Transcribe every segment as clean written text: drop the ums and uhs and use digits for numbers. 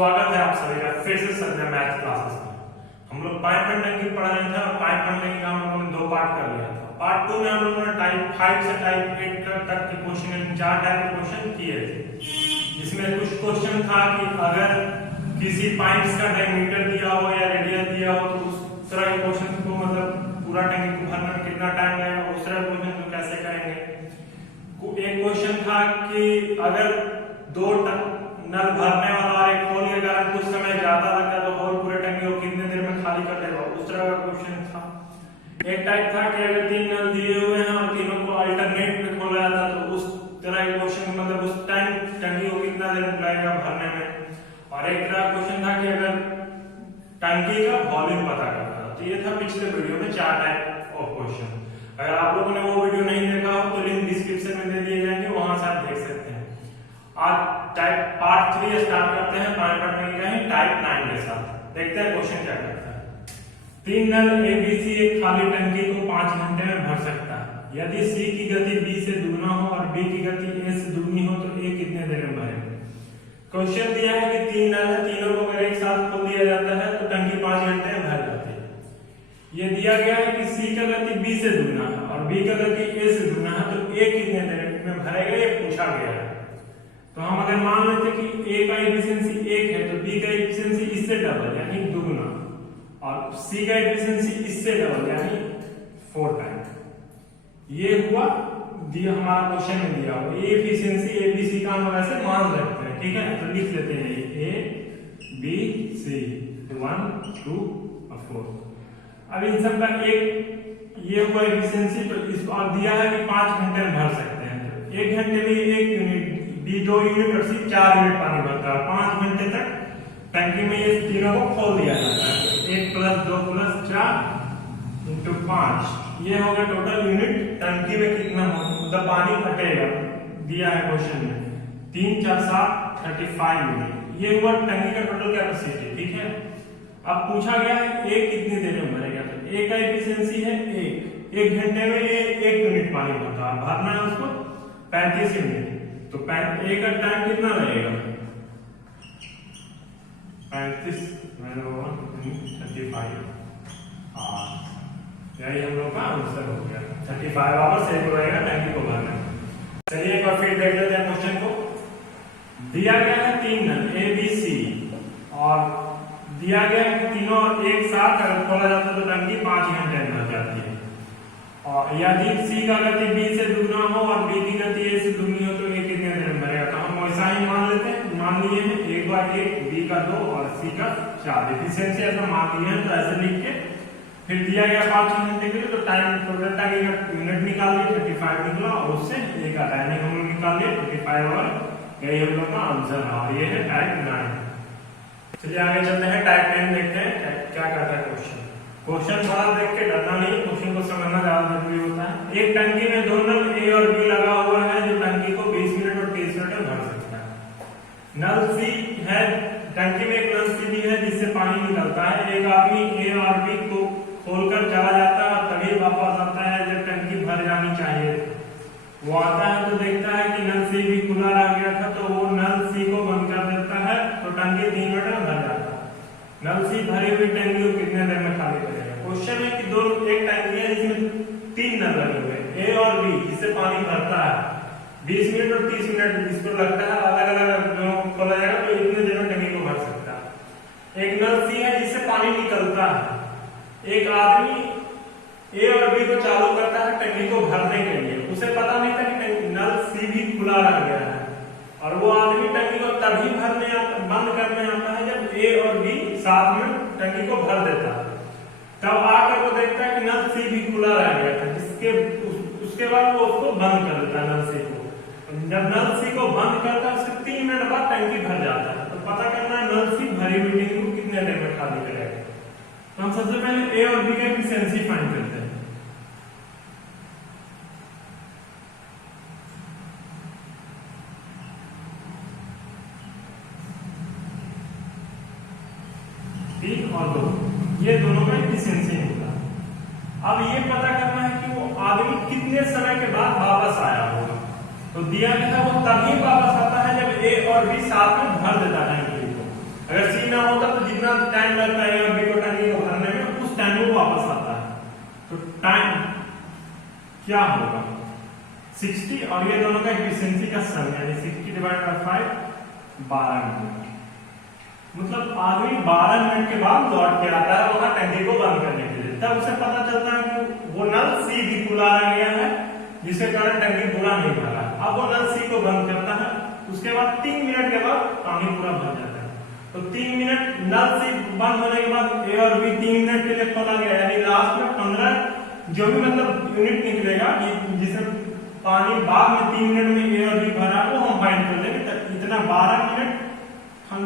स्वागत है आप सभी का फिर से संजय मैथ क्लासेस में। हम लोग पाइप एंड टंकी पढ़ रहे थे और पाइप एंड टंकी का हम लोगों ने 2 पार्ट कर लिया था। पार्ट 2 में हम लोगों ने टाइप 5 से टाइप 8 तक के क्वेश्चन, 4 टाइप के क्वेश्चन किए थे। जिसमें कुछ क्वेश्चन था कि अगर किसी पाइप्स का डायमीटर दिया हो या रेडियस दिया हो तो उस तरह के क्वेश्चन को मतलब पूरा टंकी को भरने में कितना टाइम लगेगा, उस तरह के क्वेश्चन को कैसे करेंगे। एक क्वेश्चन था कि अगर 2 नल भरने वाला और एक खोल के कारण कुछ समय ज्यादा लगता तो होल पूरे टंकी को कितने देर में खाली कर देगा, उस तरह का क्वेश्चन था। एक टाइप था कि अगर 3 नल दिए हुए हैं और तीनों को अल्टरनेट में खोला जाता तो उस तरह के क्वेश्चन मतलब उस टाइम टंकी को कितना देर लगेगा भरने में। और एक तरह क्वेश्चन था कि अगर टंकी का वॉल्यूम पता करना था। तो ये था पिछले वीडियो में 4 टाइप ऑफ क्वेश्चन। अगर आप लोगों ने वो वीडियो नहीं देखा हो तो लिंक डिस्क्रिप्शन में दे दिए जाएंगे, वहां से आप देख सकते हैं। आज टाइप पार्ट 3 स्टार्ट करते हैं पाइप एंड टंकी का ही टाइप 9 के साथ। देखते हैं क्वेश्चन क्या करता है। 3 नल एबीसी एक खाली टंकी को 5 घंटे में भर सकता है। यदि सी की गति बी से दुगना हो और बी की गति ए से दुगनी हो तो ए कितने देर में भरेगा। क्वेश्चन दिया है कि 3 नल है, तीनों को अगर एक साथ खोल दिया जाता है तो टंकी 5 घंटे में भर जाती है। ये दिया गया है कि सी का गति बी से दुगना है और बी का गति ए से दुगना है तो ए कितने देर में भरेगा, ये पूछा गया है। तो हम अगर मान लेते कि ए का एफिशिएंसी 1 है तो बी का एफिशिएंसी इससे डबल यानी दुगना और सी का एफिशिएंसी इससे डबल यानी 4 टाइम। ये हुआ दिया हमारा क्वेश्चन में दिया हुआ। ए एफिशिएंसी ए बी सी का हम ऐसे मान सकते हैं, ठीक है। तो लिख लेते हैं ए बी सी 1 2 और 4। अब इन सब का एक ये हुआ एफिशिएंसी। तो इस और दिया है कि 5 घंटे में भर सकते हैं। तो 1 घंटे में 1 यूनिट बी 2 यूनिट और सी 4 यूनिट पानी भरता है। 5 घंटे तक टंकी में ये तीनों को खोल दिया जाता है। 1 + 2 + 4 × 5 ये होगा टोटल यूनिट टंकी में कितना मतलब पानी हटेगा। दिया है क्वेश्चन में 3 4 7 35 यूनिट। ये हुआ टंकी का टोटल कैपेसिटी, ठीक है। अब पूछा गया है ए कितनी देर में भरेगा। तो ए का एफिशिएंसी है 1 घंटे में ये 1 यूनिट पानी भरता है। भरना है उसको 35 यूनिट। तो ए का टाइम कितना लगेगा 35 35। यही हम लोग का आंसर हो गया। 35 आवर्स एक रहेगा टंकी को भरने। चलिए एक बार फिर देख लेते हैं क्वेश्चन को। दिया गया है 3 नल ए बी सी और दिया गया है कि तीनों एक साथ अगर खोला जाता है तो टंकी 5 घंटे में भर जाती है। और यदि सी का गति बी से दुगना हो और बी की गति ए से दुगनी हो तो ए कितने देर में भरेगा। तो हम वैसा ही मान लेते हैं, मान लिए हैं 1 बार 1 बी का 2 और सी का 4। एफिशिएंसी ऐसा मान लिए हैं तो ऐसे लिख के फिर दिया गया 5 घंटे के लिए तो टाइम टोटल टाइम का यूनिट निकाल लिए 35 निकला और उससे ए का टाइमिंग हम लोग निकाल लिए 35 और यही हम लोग का आंसर है। और ये है टाइप 9। चलिए आगे चलते हैं टाइप 10 देखते हैं क्या कहता है क्वेश्चन। क्वेश्चन थोड़ा देख के डरना नहीं, क्वेश्चन को समझना ज्यादा जरूरी होता है। एक टंकी में 2 नल ए और बी लगा हुआ है जो टंकी को 20 मिनट और 30 मिनट में भर सकता है। नल सी है, टंकी में एक नल सी भी है जिससे पानी निकलता है। एक आदमी ए और बी को खोलकर चला जाता है और तभी वापस आता है जब टंकी भर जानी चाहिए। वो आता है तो देखता है कि नल सी भी खुला रह गया था तो वो नल सी को बंद कर देता है तो टंकी 3 मिनट में भर जाता है। नल सी भरी हुई टंकी को कितने देर में खाली करेगा। क्वेश्चन है कि एक टंकी है जिसमें 3 नल लगे हुए ए और बी जिससे पानी भरता है 20 मिनट और 30 मिनट इसको लगता है। अलग अलग दोनों खोला जाएगा तो इतने देर में टंकी को भर सकता है। एक नल सी है जिससे पानी निकलता है। एक आदमी ए और बी को चालू करता है टंकी को भरने के लिए। उसे पता नहीं था कि नल सी भी खुला रह गया है और वो आदमी टंकी को तभी बंद करने आता है जब ए और बी साथ में टंकी को भर देता है। तब आकर वो देखता है कि नल सी भी खुला रह गया था, उसके बाद वो उसको बंद कर देता है नल सी को। जब नल सी को बंद करता है उसके 3 मिनट बाद टंकी भर जाता है। तो पता करना है नल सी भरी हुई टंकी को कितने देर में खाली करेगा। तो हम सबसे पहले ए और बी का एफिशिएंसी फाइंड करते हैं। और 2 ये दोनों का एफिशिएंसी होगा। अब ये पता करना है कि वो आदमी कितने समय के बाद वापस आया होगा। तो दिया गया है वो तभी वापस आता है जब ए और बी साथ में भर देता है टंकी को। अगर सी ना होता तो जितना टाइम लगता है और बी को टंकी को भरने में उस टाइम वो वापस आता है। तो टाइम क्या होगा 60 और ये दोनों का एफिशिएंसी का सम यानी 60 डिवाइडेड बाय 5 12 मिनट। मतलब आदमी 12 मिनट के बाद लौट के आता है वहां टंकी को बंद करने के लिए। तब उसे पता चलता है कि वो नल सी भी खुला गया है जिसके कारण टंकी पूरा नहीं भरा। अब वो नल सी को बंद करता है, उसके बाद 3 मिनट के बाद पानी पूरा भर जाता है। तो 3 मिनट नल सी बंद होने के बाद ए और बी 3 मिनट के लिए खोला गया यानी लास्ट में 15 जो भी मतलब यूनिट निकलेगा जिसे पानी बाद में 3 मिनट में ए और बी भरा वो हम फाइंड कर लेंगे। तो इतना 12 मिनट हम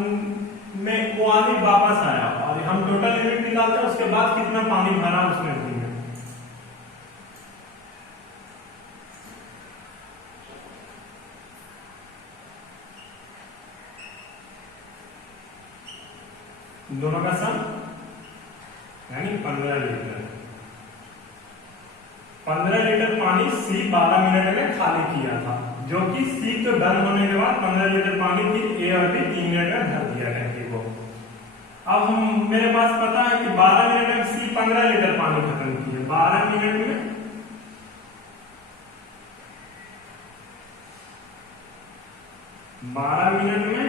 में वो आदमी वापस आया और हम टोटल यूनिट निकालते हैं उसके बाद कितना पानी भरा उसमें भी है। दोनों का सम यानी 15 लीटर। 15 लीटर पानी सी 12 मिनट में खाली किया था, जो कि सी के बंद होने के बाद 15 लीटर पानी फिर ए और बी 3 मिनट में भर दिया टंकी को। अब हम मेरे पास पता है कि 12 मिनट में सी 15 लीटर पानी खत्म किया। 12 मिनट में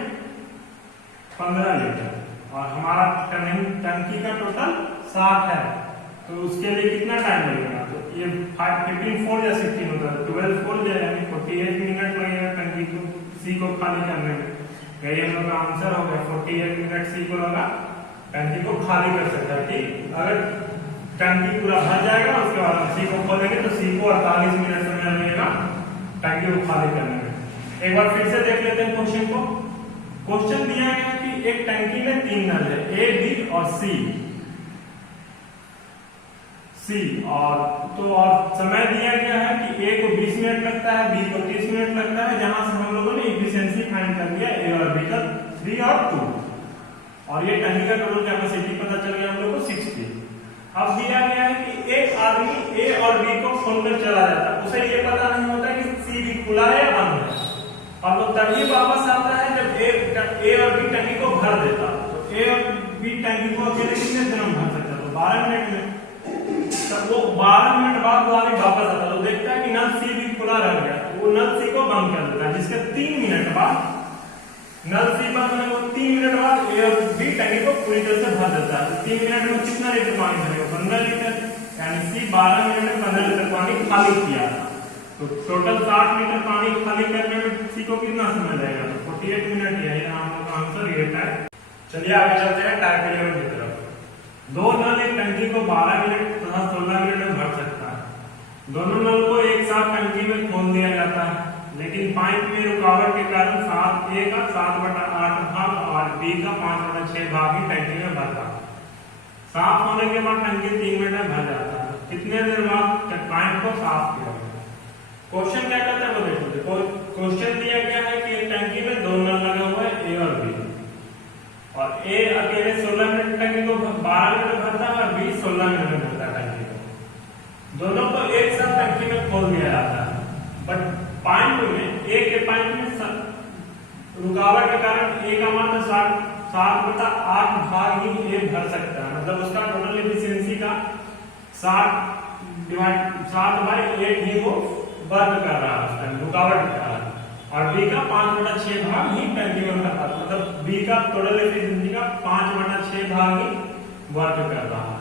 15 लीटर और हमारा टंकी का टोटल 60 है तो उसके लिए कितना टाइम लगेगा? तो ये 15 4 या 16 होता है 12 4 यानी 48 मिनट लगेगा टंकी को सी को खाली करने में। यही हम लोग का आंसर हो गया 48 मिनट सी को लगा टंकी को खाली कर सकता है। ठीक, अगर टंकी पूरा भर जाएगा उसके बाद हम सी को खोलेंगे तो सी को 48 मिनट समय लगेगा टंकी को खाली करने में। एक बार फिर से देख लेते हैं क्वेश्चन को। क्वेश्चन दिया है कि एक टंकी में 3 नल है ए बी और सी और समय दिया गया है कि ए को 20 मिनट लगता है बी को 30 मिनट लगता है, जहां से हम लोगों ने एफिशिएंसी फाइंड कर लिया ए और बी का 3 और 2 और ये टंकी का टोटल कैपेसिटी पता चल गया हम लोग को 60। अब दिया गया है कि एक आदमी ए और बी को खोलकर चला जाता है, उसे ये पता नहीं होता कि सी भी खुला है या बंद है और वो तभी वापस आता है जब ए और बी टंकी को भर देता। तो ए और बी टंकी को अकेले कितने देर में भर सकता? तो 12 मिनट में। तब वो 12 मिनट बाद वो आदमी वापस आता है तो देखता है कि नल सी भी खुला रह गया, तो वो नल सी को बंद कर देता है, जिसके 3 मिनट बाद नल सी बंद होने को 3 मिनट बाद ए और बी टंकी को पूरी तरह से भर देता है। 3 मिनट में कितना लीटर पानी भरेगा? 15 लीटर, यानी सी 12 मिनट में 15 लीटर पानी खाली किया था। तो टोटल 60 लीटर पानी खाली करने में सी को कितना समय लगेगा? तो 48 मिनट है, हम लोग का आंसर ये है। चलिए आगे चलते हैं टाइप 11 की तरफ। दो नल एक टंकी को 12 मिनट तथा 16 मिनट में भर सकता है। दोनों नल को एक साथ टंकी में खोल दिया जाता है, लेकिन पाइप में रुकावट के कारण ए का 7/8 भाग और बी का 5/6 भाग ही टंकी में भरता है। साफ होने के बाद टंकी 3 मिनट में भर जाता है। कितने देर बाद पाइप को साफ किया गया? क्वेश्चन क्या कहता है वो देखो। क्वेश्चन दिया गया है कि एक टंकी में 2 नल लगा हुआ है ए और बी और ए अकेले 16 मिनट टंकी को 12 मिनट भरता है और बी 16 मिनट में भरता है टंकी को। दोनों को एक साथ टंकी में खोल दिया जाता है, बट पाइप में ए के पाइप में रुकावट के कारण ए का मात्र 7/8 भाग ही ए भर सकता है। मतलब उसका टोटल एफिशिएंसी का 7/8 ही वो वर्क कर रहा है उसका रुकावट के कारण, और बी का 5/6 भाग ही टंकी में भरता है। मतलब बी का टोटल एफिशिएंसी का 5/6 भाग ही वर्क कर रहा है।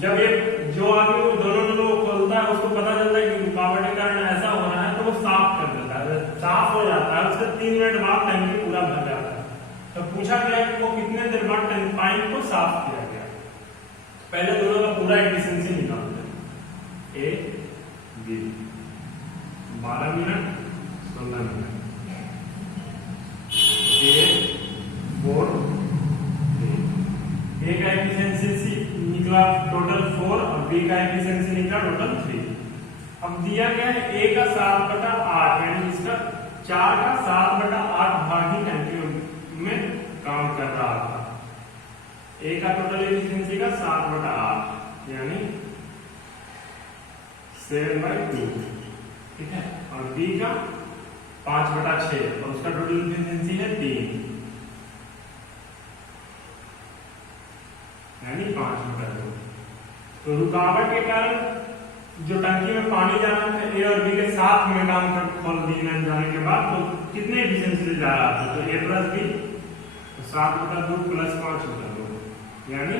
जब ये जो आदमी वो दोनों नलों को खोलता है उसको पता चलता है कि रुकावट के कारण ऐसा हो रहा है तो वो साफ कर देता है। साफ हो जाता है उसके 3 मिनट बाद टंकी पूरा भर जाता है। तो पूछा गया कि वो कितने देर बाद पाइप को साफ किया गया। पहले दोनों का पूरा एफिशिएंसी निकालते हैं। ए बी 12 मिनट 16 मिनट ए का एफिशिएंसी निकला टोटल 4 और बी का एफिशिएंसी निकला टोटल 3। अब दिया गया है ए का 7/8 यानी इसका 4 का 7/8 भाग ही टंकी में काम कर रहा था। ए का टोटल एफिशिएंसी का 7/8 यानी 7/2, ठीक है, और बी का 5/6 और उसका टोटल एफिशिएंसी है 3। 5/2। तो रुकावट के कारण जो टंकी में पानी जाना था ए और बी के साथ में काम कर खोल दिए जाने के बाद तो कितने एफिशिएंसी से जा रहा था, तो ए प्लस बी 7/2 प्लस 5/2 यानी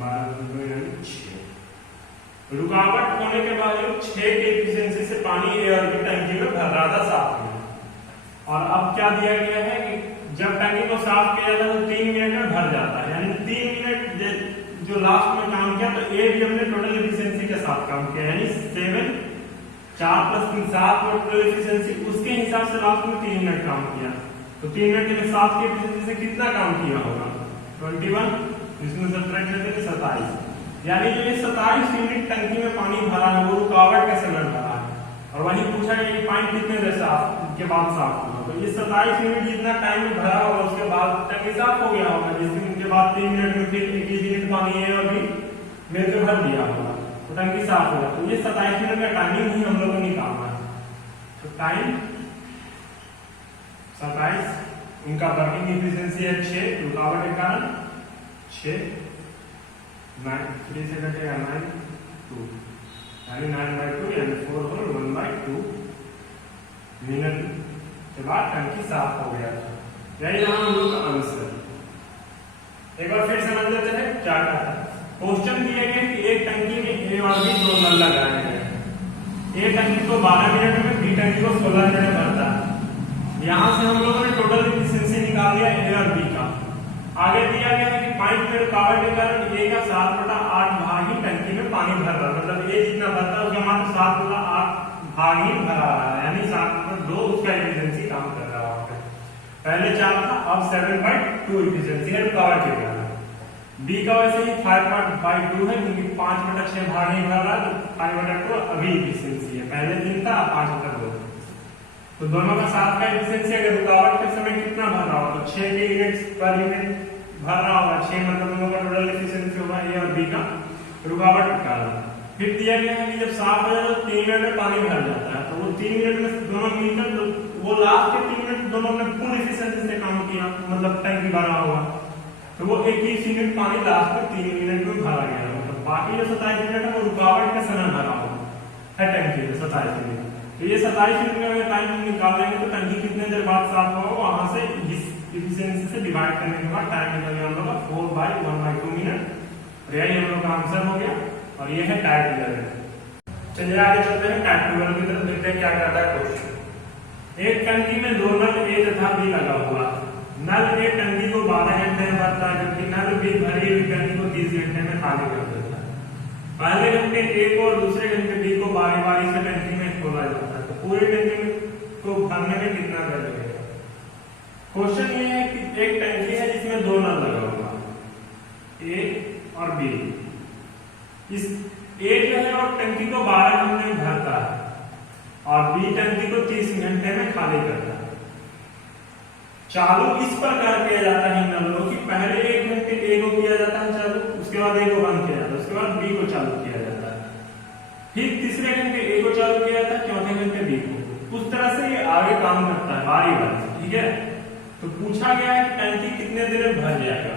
12/2 यानी 6। रुकावट होने के बाद 6 की एफिशिएंसी से पानी ए और बी टंकी में भर रहा था साथ में। और अब क्या दिया गया है कि जब टंकी को साफ किया जाता है तो 3 मिनट में भर जाता है, यानी 3 मिनट जो लास्ट में काम किया तो ए भी हमने टोटल एफिशिएंसी के साथ काम किया, यानी 7 4 + 3 7 टोटल एफिशिएंसी, उसके हिसाब से लास्ट में 3 मिनट काम किया। तो 3 मिनट में 7 की एफिशिएंसी से कितना काम किया होगा 21, इसमें सब्ट्रैक्ट करते हैं 27, यानी जो ये 27 यूनिट टंकी में पानी भरा है वो रुकावट के समय भरा है। और वही पूछा गया कि पाइप कितने देर साफ के बाद साफ होगा, तो ये 27 यूनिट जितना टाइम में भरा होगा उसके बाद टंकी साफ हो गया होगा, जिसके उनके बाद 3 मिनट में फिर 21 यूनिट पानी है और भी मिलकर भर दिया होगा तो टंकी साफ होगा। तो ये 27 मिनट का टाइमिंग ही हम लोगों को निकालना है। तो टाइम 27, उनका वर्किंग एफिशिएंसी है 6, रुकावट के कारण 6, 9 3 से कटेगा 9 2 यानी 9/2 यानी 4 होल 1/2 मिनट के बाद टंकी साफ हो गया। यही हम लोग का आंसर। एक बार फिर समझ लेते हैं क्या कहता है। क्वेश्चन दिए गए कि एक टंकी में ए और बी 2 नल लगाए गए हैं। ए टंकी को 12 मिनट में, बी टंकी को 16 मिनट में भरता है। यहाँ से हम लोगों ने टोटल एफिशिएंसी निकाल लिया ए और बी का। आगे दिया गया है कि पाइप में रुकावट के कारण ए का 7/8 भाग ही टंकी में पानी भर रहा है, मतलब ए जितना भरता है उसका मात्र 7/8 भाग ही भरा रहा है, यानी 7/2 उसका एफिशिएंसी काम कर रहा है। पहले 4 था, अब 7/2 एफिशिएंसी है रुकावट के कारण। बी का वैसे ही 5/2 है क्योंकि 5/6 भाग ही भर रहा है, तो 5/2 अभी एफिशिएंसी है, पहले 3 था 5/2। तो दोनों का साथ का एफिशिएंसी अगर रुकावट के समय कितना भर रहा होगा तो 6 यूनिट्स पर यूनिट भर रहा होगा, 6 मतलब दोनों का टोटल एफिशिएंसी होगा ए और बी का रुकावट के कारण। फिर दिया गया है कि जब साफ हो जाए तो 3 मिनट में पानी भर जाता है, तो वो 3 मिनट में दोनों मिलकर तो वो लास्ट के 3 मिनट दोनों ने फुल एफिशिएंसी से काम किया, मतलब टंकी भरा होगा, तो वो 21 यूनिट पानी लास्ट में 3 मिनट में भरा गया, मतलब बाकी जो 27 मिनट है वो रुकावट के समय भरा होगा है टंकी में 27 मिनट। तो ये 27 मिनट का अगर टाइम निकाल लेंगे तो टंकी कितने देर बाद साफ होगा, वहां से इस एफिशिएंसी से डिवाइड करने के बाद टाइम निकल गया हम लोग का 4/1/2 मिनट। यही हम लोग का आंसर हो गया और ये है टाइप 11। चलिए आगे चलते हैं टाइप 12 की तरफ, देखते हैं क्या कहता है क्वेश्चन। एक टंकी में 2 नल ए तथा बी लगा हुआ। नल ए टंकी को 12 घंटे में भरता है, जबकि नल बी भरी हुई टंकी को 30 घंटे में खाली कर देता है। पहले घंटे ए को और दूसरे घंटे बी को बारी बारी से टंकी में खोला जाता है, तो पूरी टंकी को भरने में कितना देर लगेगा। क्वेश्चन ये है कि एक टंकी है जिसमें 2 नल लगा हुआ ए और बी। इस ए जो है और टंकी को 12 घंटे में भरता है और बी टंकी को 30 घंटे में खाली करता है। चालू इस प्रकार किया जाता है नलों की, पहले 1 घंटे ए को किया जाता है चालू, उसके बाद ए को बंद किया जाता है, उसके बाद बी को चालू किया जाता है, फिर तीसरे घंटे ए को चालू किया जाता है, चौथे घंटे बी को। उस तरह से ये आगे काम करता है बारी बारी से, ठीक है। तो पूछा गया है कि टंकी कितने देर में भर जाएगा,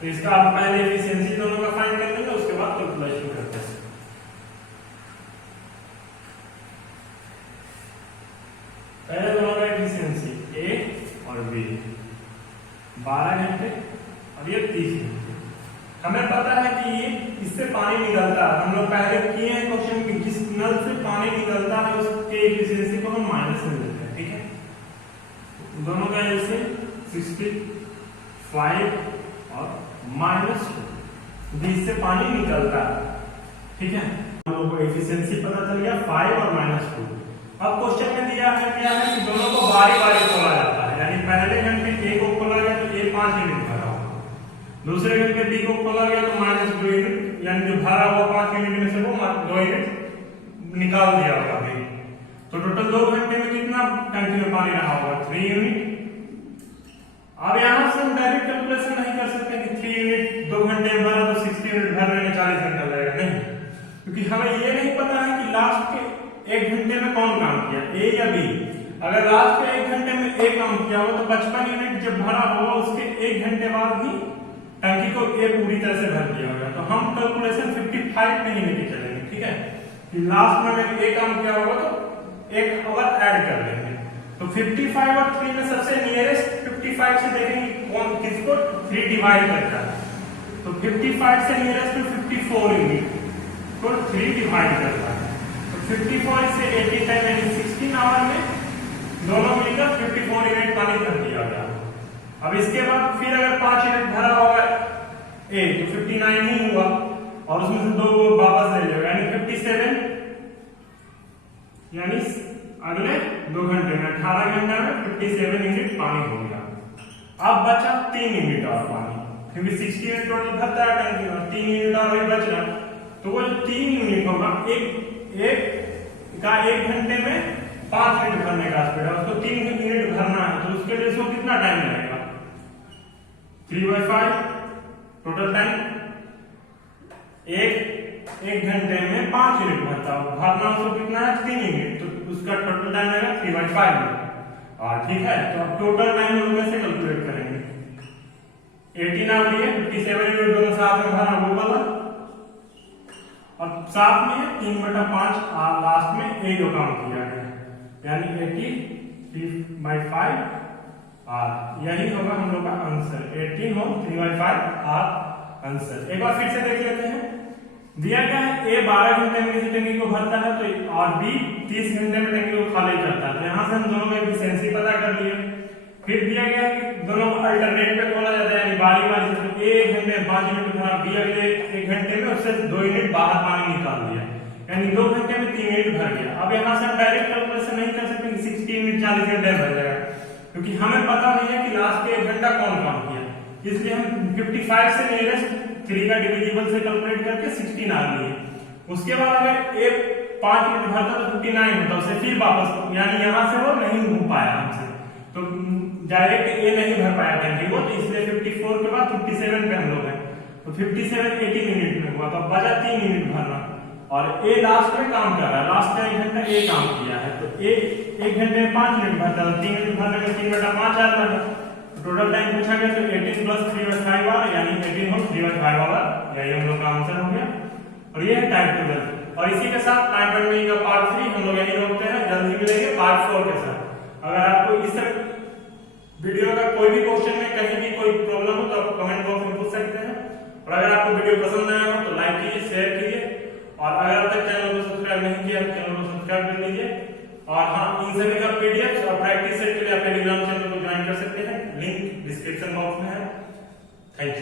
तो इसका आप पहले एफिशिएंसी दोनों का फाइंड कर लेंगे, उसके बाद कैलकुलेशन करते हैं। पहले दोनों का एफिशिएंसी ए और बी 12 घंटे और ये 30 घंटे। हमें पता है कि ये इससे पानी निकलता है, हम लोग पहले किए हैं क्वेश्चन कि जिस नल से पानी निकलता है उसके एफिशिएंसी को हम माइनस में लेते हैं, ठीक है। दोनों का ऐसे 65 और -2 जिससे पानी निकलता है, ठीक है। हम लोग को एफिशिएंसी पता चल गया 5 और -2। अब क्वेश्चन में दिया है कि दोनों को बारी बारी खोला जाता है, यानी पहले घंटे ए को खोला गया तो ए 5 यूनिट भरा होगा, दूसरे घंटे बी को खोला गया तो -2 यूनिट, यानी जो भरा हुआ 5 यूनिट में से वो 2 यूनिट निकाल दिया होगा बी। तो टोटल 2 घंटे में कितना टंकी में पानी रहा होगा 3 यूनिट। अब यहाँ से हम डायरेक्ट कैलकुलेशन नहीं कर सकते कि 3 यूनिट 2 घंटे में भरा तो 60 यूनिट भरने में 40 घंटा लगेगा, नहीं, क्योंकि हमें ये नहीं पता है कि लास्ट के 1 घंटे में कौन काम किया, ए या बी। अगर लास्ट के 1 घंटे में ए काम किया हो तो 55 यूनिट जब भरा होगा उसके 1 घंटे बाद ही टंकी को ये पूरी तरह से भर दिया होगा। तो हम कैलकुलेशन 55 में ही लेके चलेंगे, ठीक है, कि लास्ट में अगर एक काम किया होगा तो एक और ऐड कर लेंगे। तो 55 और 3 में सबसे नियरेस्ट 55 से देखेंगे कौन किसको 3 डिवाइड करता है। तो 55 से नियरेस्ट में 54 यूनिट को 3 डिवाइड करता है। तो 54 से 80 टाइम यानी 16 आवर में दोनों मिलकर 54 यूनिट पानी भर दिया गया। अब इसके बाद फिर अगर 5 यूनिट भरा होगा ए तो 59 ही हुआ और उसमें से 2 वापस ले लेगा यानी 57, यानी अगले 2 घंटे में 18 घंटे में 57 यूनिट पानी हो गया। अब बचा 3 यूनिट और पानी, क्योंकि 60 यूनिट टोटल भरता है टंकी में, 3 यूनिट और भी बच रहा। तो वो 3 यूनिट होगा, एक घंटे में 5 यूनिट भरने का स्पीड है, उसको 3 यूनिट भरना है। तो उसके लिए उसको कितना टाइम लगेगा 3/5 टोटल टाइम, एक घंटे में 5 यूनिट भरता भरना उसको कितना है 3 यूनिट, तो उसका टोटल टाइम आएगा 3/5 मिनट। और ठीक है, तो अब टोटल टाइम हम कैसे कैलकुलेट करेंगे, 18 आ रही है 57 यूनिट दोनों साथ में भरा वो वाला, और साथ में 3/5 लास्ट में एक जो काम किया है यानी 80/5 आर, यही होगा हम लोग का आंसर। 18 हो 3/5 आर आंसर। एक बार फिर से देख लेते हैं, दिया गया है ए 12 घंटे में किसी टंकी को भरता है तो और बी 30 घंटे में टंकी को खाली करता है। तो यहाँ से हम दोनों का एफिशिएंसी पता कर लिए। फिर दिया गया है कि दोनों को अल्टरनेट पे खोला जाता है यानी बारी बारी से, तो ए घंटे 5 यूनिट भरा, बी अगले 1 घंटे में उससे 2 यूनिट बाहर पानी निकाल दिया यानी 2 घंटे में 3 यूनिट भर गया। अब यहाँ से हम डायरेक्ट कैलकुलेशन नहीं कर सकते कि 60 यूनिट 40 घंटे भर जाएगा, क्योंकि हमें पता नहीं है कि लास्ट के 1 घंटा कौन काम किया, इसलिए हम 55 से नियरेस्ट 3 का डिविजिबल से कैलकुलेट करके 16 आ गई है। उसके बाद अगर ए 5 यूनिट भरता तो 59 होता, उसे फिर वापस यानी यहाँ से वो नहीं हो पाया हमसे, तो डायरेक्ट ए नहीं भर पाया टंकी को, तो इसलिए 54 के बाद 57 पे हम लोग हैं। तो 57 80 मिनट में हुआ, तो बचा 3 यूनिट भरना और ए लास्ट में काम कर रहा है, लास्ट का 1 घंटा ए काम किया है। तो ए 1 घंटे में 5 मिनट भरता है, 3 मिनट भरने में 3/5 आता है। टोटल टाइम पूछा गया तो 18 प्लस 3/5 आवर यानी 18 हो 3/5 आवर, यही हम लोग का आंसर हो गया। और ये है टाइप 12। और इसी के साथ टाइम बंडिंग का पार्ट 3 हम लोग यही रोकते हैं, जल्दी मिलेंगे पार्ट 4 के साथ। अगर आपको इस वीडियो का कोई भी क्वेश्चन में कहीं भी कोई प्रॉब्लम हो तो आप कमेंट बॉक्स में पूछ सकते हैं। और अगर आपको वीडियो पसंद आया हो तो लाइक कीजिए, शेयर कीजिए, और अगर अब तक चैनल को सब्सक्राइब नहीं किया तो चैनल को सब्सक्राइब कर लीजिए। और हाँ, इन सभी का पीडीएफ और प्रैक्टिस सेट के लिए आप टेलीग्राम चैनल को ज्वाइन कर सकते हैं, लिंक डिस्क्रिप्शन बॉक्स में है। Thank you.